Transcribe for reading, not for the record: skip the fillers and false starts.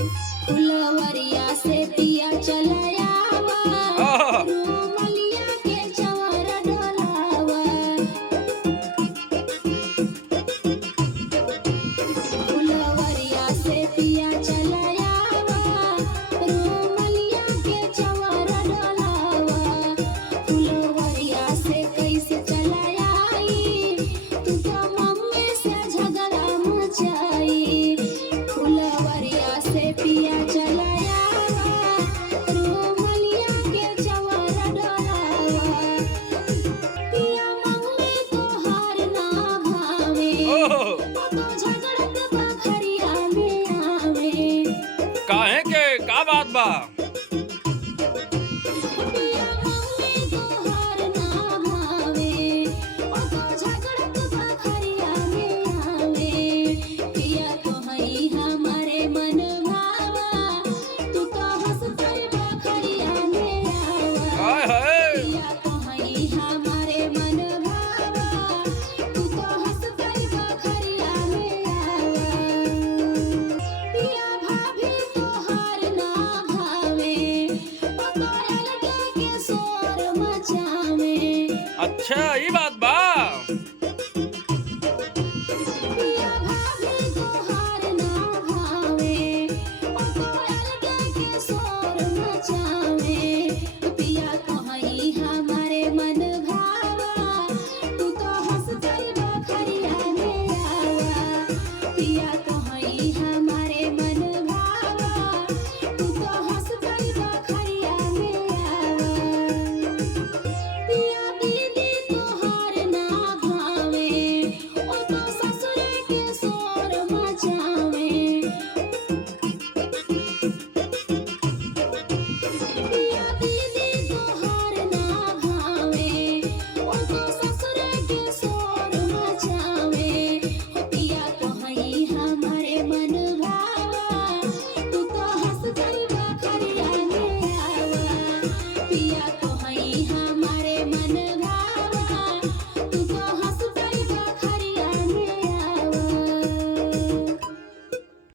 फुलवरिया से पिया चलयावा ओह! रोमलिया के चवर डोलावा फुलवरिया से पिया चलयावा रोमलिया के चवर डोलावा फुलवरिया से कैसे चलयाई तू तो मम्मी से झगड़ा मचाई फुलवरिया से पिया चलयावा रोमलिया के चवर डोलावा पिया मम्मी तोहार ना भावे ओह! तो झगड़त बखरिया में आवे काहे के का बात बा? पिया मम्मी तोहार ना भावे तो झगड़त बखरिया में आवे पिया तोहई हमारे मन भावा तू तो हंस कर बखरिया में आवा हाय हाय! पिया तोहई हमारे मन भावा तू तो हंस कर बखरिया में आवा पिया भाभी तोहार ना भावे तो अलगे के शोर मचावे अच्छा ई बात बा। पिया भाभी तोहार ना भावे तो अलगे के शोर मचावे पिया तोहई हमारे मन भावा तू तो हंस कर बखरिया में आवा पिया तोहई हमारे मन भावा तू तो हंस कर बखरिया में आवा पिया दीदी तोहार ना भावे तो ससुर के शोर मचावे